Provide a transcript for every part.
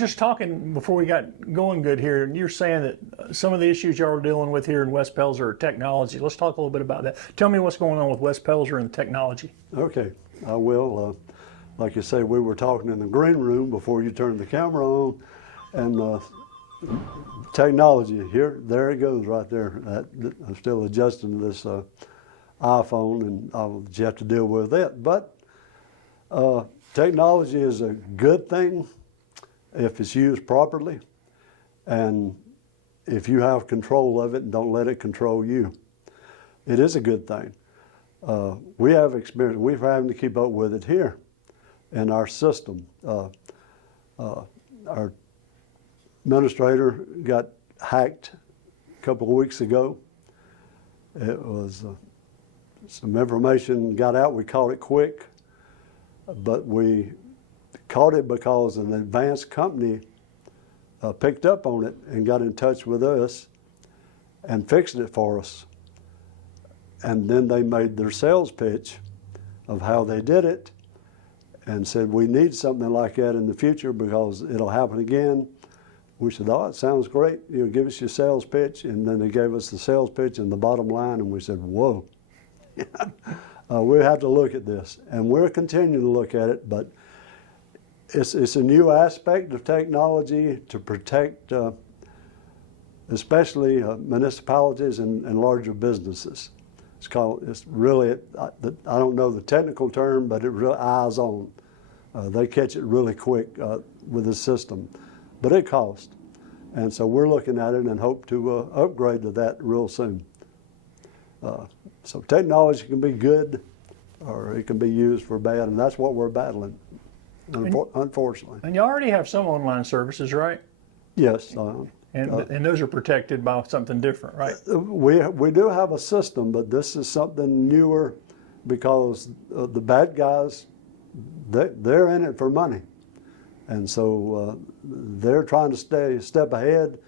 just talking before we got going good here, and you're saying that some of the issues y'all are dealing with here in West Pelzer are technology. Let's talk a little bit about that. Tell me what's going on with West Pelzer and technology. Okay, I will. Like you say, we were talking in the green room before you turned the camera on, and technology, there it goes right there. I'm still adjusting to this iPhone, and I'll just have to deal with it. But technology is a good thing if it's used properly, and if you have control of it and don't let it control you. It is a good thing. We have experience. We're having to keep up with it here in our system. Our administrator got hacked a couple of weeks ago. It was some information got out. We caught it quick, but we caught it because an advanced company picked up on it and got in touch with us and fixed it for us. And then they made their sales pitch of how they did it and said, we need something like that in the future because it'll happen again. We said, oh, it sounds great. You know, give us your sales pitch. And then they gave us the sales pitch and the bottom line, and we said, whoa. We have to look at this. And we're continuing to look at it, but it's a new aspect of technology to protect especially municipalities and larger businesses. It's really, I don't know the technical term, but it really eyes on. They catch it really quick with the system, but it costs. And so we're looking at it and hope to upgrade to that real soon. So technology can be good or it can be used for bad, and that's what we're battling, unfortunately. And you already have some online services, right? Yes. And those are protected by something different, right? We do have a system, but this is something newer because the bad guys, they're in it for money. And so they're trying to stay a step ahead.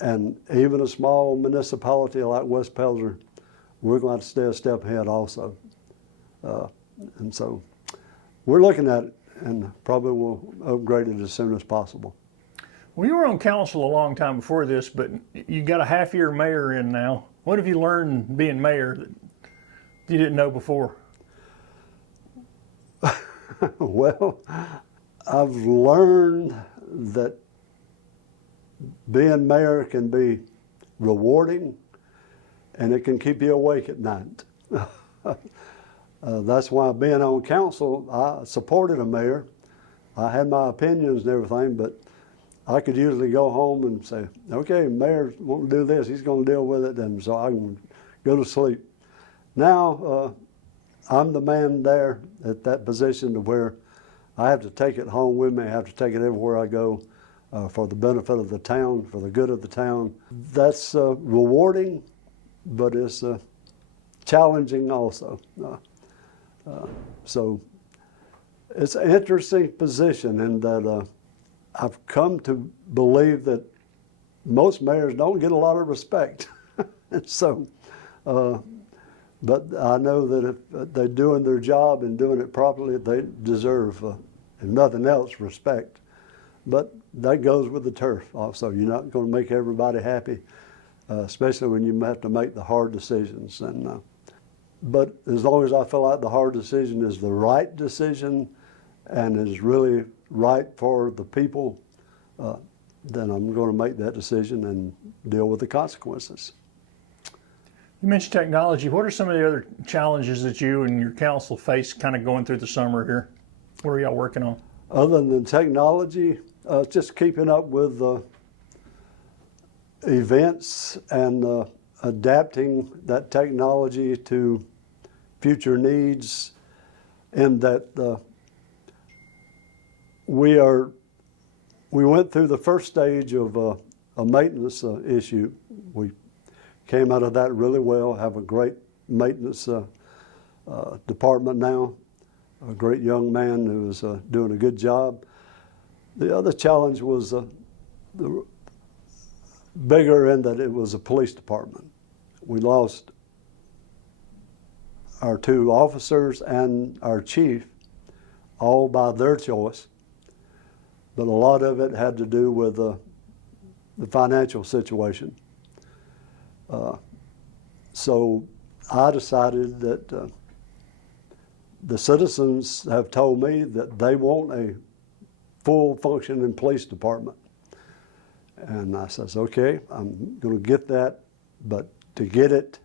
And even a small municipality like West Pelzer, we're going to have to stay a step ahead also. And so we're looking at it and probably will upgrade it as soon as possible. Well, you were on council a long time before this, but you got a half-year mayor in now. What have you learned being mayor that you didn't know before? Well, I've learned that being mayor can be rewarding and it can keep you awake at night. That's why being on council, I supported a mayor. I had my opinions and everything, but I could usually go home and say, okay, mayor won't do this, he's going to deal with it, and so I can go to sleep. Now, I'm the man there at that position to where I have to take it home with me, I have to take it everywhere I go for the benefit of the town, for the good of the town. That's rewarding, but it's challenging also. So it's an interesting position in that I've come to believe that most mayors don't get a lot of respect. So, but I know that if they're doing their job and doing it properly, they deserve, if nothing else, respect. But that goes with the turf also. You're not going to make everybody happy, especially when you have to make the hard decisions. And but as long as I feel like the hard decision is the right decision and is really right for the people, then I'm going to make that decision and deal with the consequences. You mentioned technology. What are some of the other challenges that you and your council face kind of going through the summer here? What are y'all working on? Other than technology, just keeping up with events and adapting that technology to future needs, and that we went through the first stage of a maintenance issue. We came out of that really well, have a great maintenance department now, a great young man who is doing a good job. The other challenge was the bigger in that it was a police department. We lost our two officers and our chief, all by their choice. but a lot of it had to do with the financial situation. So I decided that the citizens have told me that they want a full functioning police department. And I says, okay, I'm going to get that, but to get it,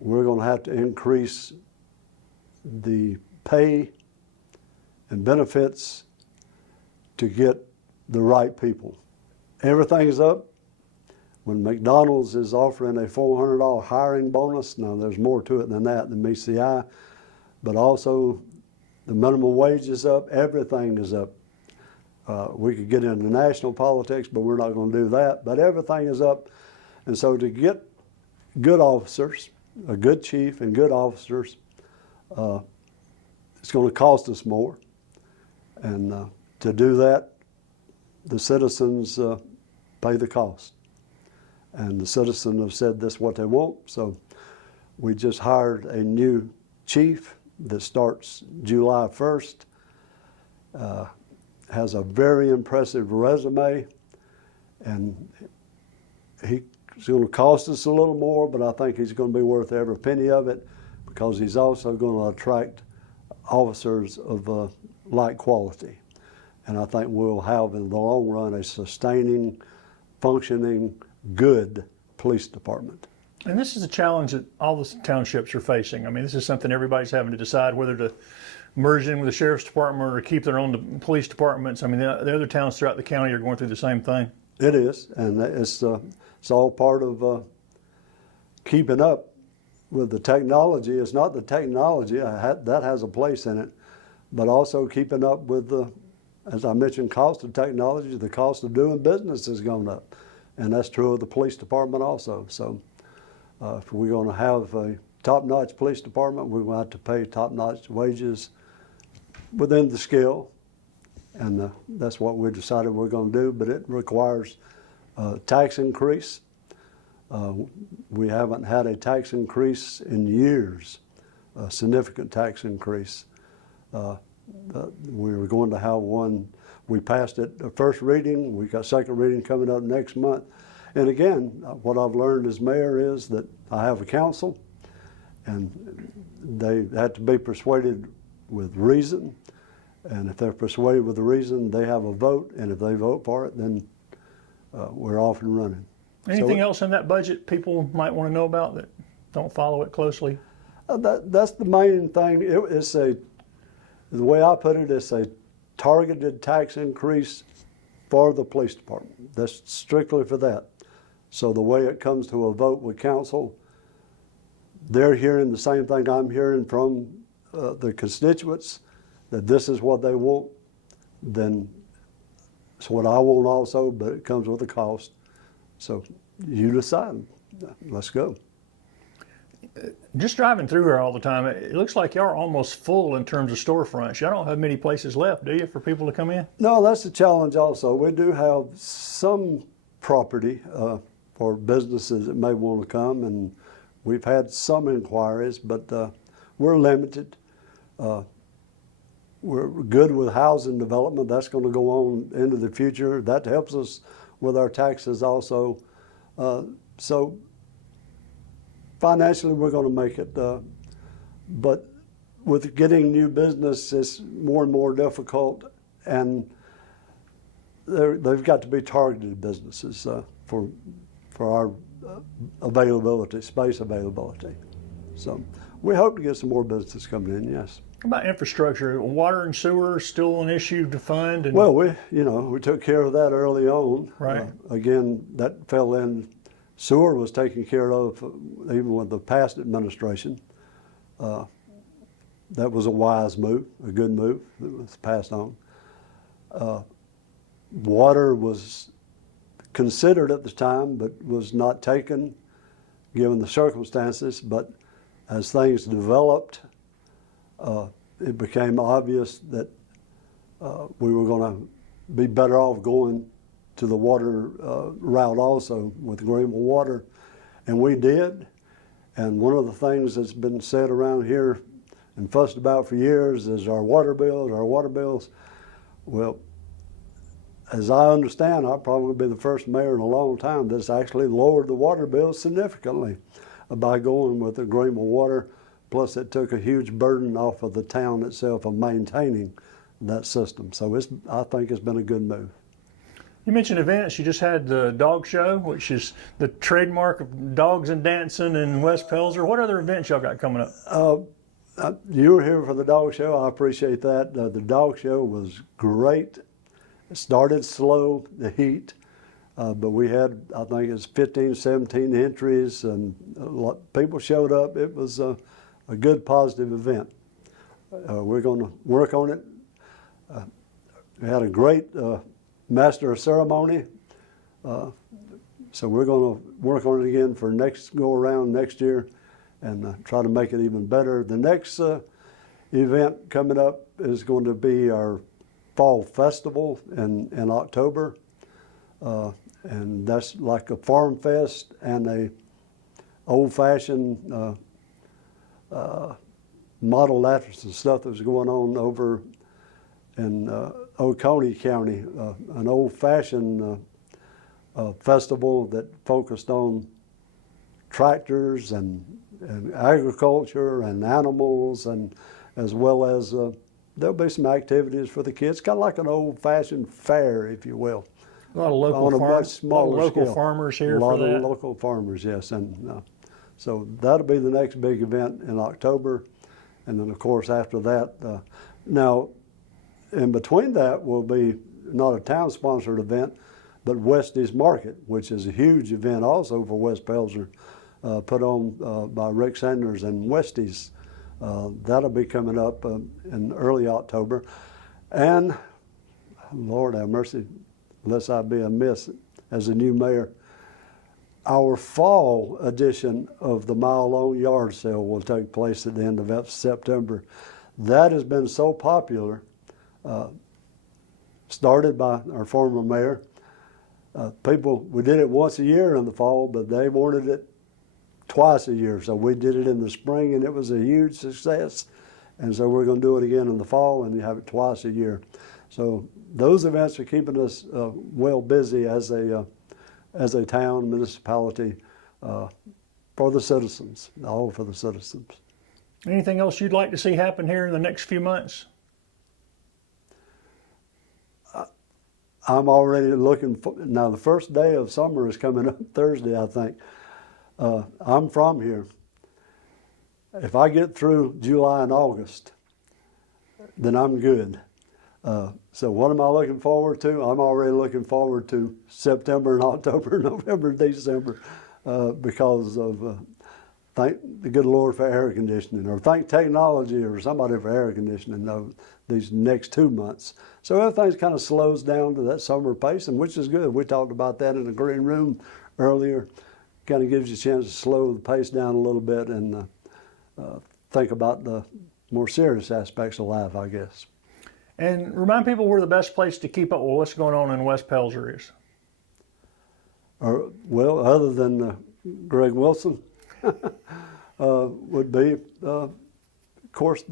we're going to have to increase the pay and benefits to get the right people. Everything's up. When McDonald's is offering a $400 hiring bonus, now there's more to it than that than meets the eye, but also the minimum wage is up, everything is up. We could get into national politics, but we're not going to do that, but everything is up. And so to get good officers, a good chief and good officers, it's going to cost us more. And to do that, the citizens pay the cost. And the citizens have said this is what they want. So we just hired a new chief that starts July 1st. Has a very impressive resume, and he's going to cost us a little more, but I think he's going to be worth every penny of it, because he's also going to attract officers of like quality. And I think we'll have in the long run a sustaining, functioning, good police department. And this is a challenge that all the townships are facing. I mean, this is something everybody's having to decide whether to merge in with the sheriff's department or keep their own police departments. I mean, the other towns throughout the county are going through the same thing. It is, and it's all part of keeping up with the technology. It's not the technology that has a place in it, but also keeping up with the, as I mentioned, cost of technology. The cost of doing business has gone up, and that's true of the police department also. So if we're going to have a top-notch police department, we're going to have to pay top-notch wages within the scale, and that's what we decided we're going to do, but it requires a tax increase. We haven't had a tax increase in years, a significant tax increase. We were going to have one. We passed it the first reading. We got second reading coming up next month. And again, what I've learned as mayor is that I have a council, and they have to be persuaded with reason. And if they're persuaded with the reason, they have a vote. And if they vote for it, then we're off and running. Anything else in that budget people might want to know about that don't follow it closely? That's the main thing. The way I put it, it's a targeted tax increase for the police department. That's strictly for that. So the way it comes to a vote with council, they're hearing the same thing I'm hearing from the constituents, that this is what they want. Then it's what I want also, but it comes with a cost. So you decide. Let's go. Just driving through here all the time, it looks like y'all are almost full in terms of storefronts. Y'all don't have many places left, do you, for people to come in? No, that's a challenge also. We do have some property for businesses that may want to come, and we've had some inquiries, but we're limited. We're good with housing development. That's going to go on into the future. That helps us with our taxes also. So financially, we're going to make it. But with getting new business, it's more and more difficult, and they've got to be targeted businesses for our availability, space availability. So we hope to get some more business coming in, yes. How about infrastructure? Water and sewer is still an issue to fund? Well, we took care of that early on. Right. Again, that fell in. Sewer was taken care of even with the past administration. That was a wise move, a good move that was passed on. Water was considered at the time, but was not taken given the circumstances. But as things developed, it became obvious that we were going to be better off going to the water route also with Greenville Water, and we did. And one of the things that's been said around here and fussed about for years is our water bills. Well, as I understand, I'll probably be the first mayor in a long time that's actually lowered the water bill significantly by going with agreement water. Plus, it took a huge burden off of the town itself of maintaining that system. So I think it's been a good move. You mentioned events. You just had the dog show, which is the trademark of dogs and dancing in West Pelzer. What other events y'all got coming up? You were here for the dog show. I appreciate that. The dog show was great. It started slow, the heat, but we had, I think it was 15, 17 entries, and people showed up. It was a good, positive event. We're going to work on it. We had a great master of ceremony, so we're going to work on it again for next go around next year and try to make it even better. The next event coming up is going to be our fall festival in October, and that's like a farm fest and a old-fashioned model actress and stuff that was going on over in Oconee County, an old-fashioned festival that focused on tractors and agriculture and animals, and as well as there'll be some activities for the kids, kind of like an old-fashioned fair, if you will. A lot of local on a much smaller local scale. farmers here a lot for that. of local farmers, yes, and so that'll be the next big event in October, and then of course after that, now in between that will be not a town-sponsored event, but Westie's Market, which is a huge event also for West Pelzer, put on by Rick Sanders and Westie's. That'll be coming up in early October, and Lord have mercy, lest I be amiss as a new mayor, our fall edition of the mile-long yard sale will take place at the end of September. That has been so popular, started by our former mayor. We did it once a year in the fall, but they wanted it twice a year. So we did it in the spring, and it was a huge success. And so we're going to do it again in the fall, and have it twice a year. So those events are keeping us well busy as a town, municipality, for the citizens, all for the citizens. Anything else you'd like to see happen here in the next few months? I'm already looking for, now the first day of summer is coming up Thursday, I think. I'm from here. If I get through July and August, then I'm good. So what am I looking forward to? I'm already looking forward to September and October, November, December, because of thank the good Lord for air conditioning, or thank technology or somebody for air conditioning these next 2 months. So everything's kind of slows down to that summer pace, and which is good. We talked about that in the green room earlier. Kind of gives you a chance to slow the pace down a little bit and think about the more serious aspects of life, I guess. And remind people where the best place to keep up with what's going on in West Pelzer is. Well, other than Greg Wilson, would be, of course,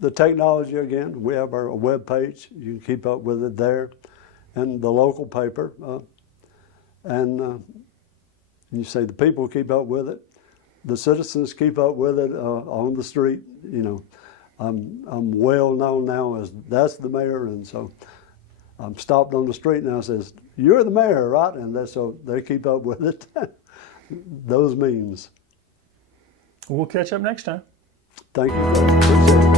the technology again. We have our web page. You can keep up with it there, and the local paper. And you say the people keep up with it. The citizens keep up with it on the street. You know, I'm well known now as that's the mayor, and so I'm stopped on the street now and says, "You're the mayor, right?" And so they keep up with it. Those means. We'll catch up next time. Thank you. Appreciate it.